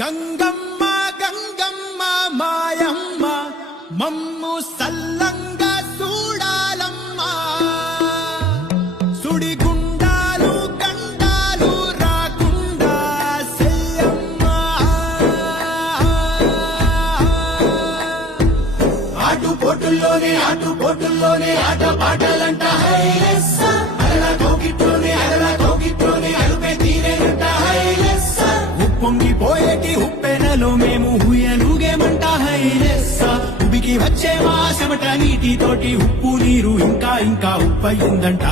గంగమ్మ గంగమ్మ మాయమ్మ మమ్ము సల్లంగా చూడాలమ్మా సుడిగుండాలు గండాలు రాకుండా సెయ్యమ్మా ఆటుపోటుల్లోనే ఆట పాటలంట అలలా కోకిట్లోనే అలుపే తీరేనంట ఉప్పొంగిపోయేటి ఉప్పెనలో మేము హుయలుగేమంట హైలెస్స ఉబికి వచ్చే మా చెమట నీటితోటి ఉప్పు నీరు ఇంకా ఉప్పయిందంట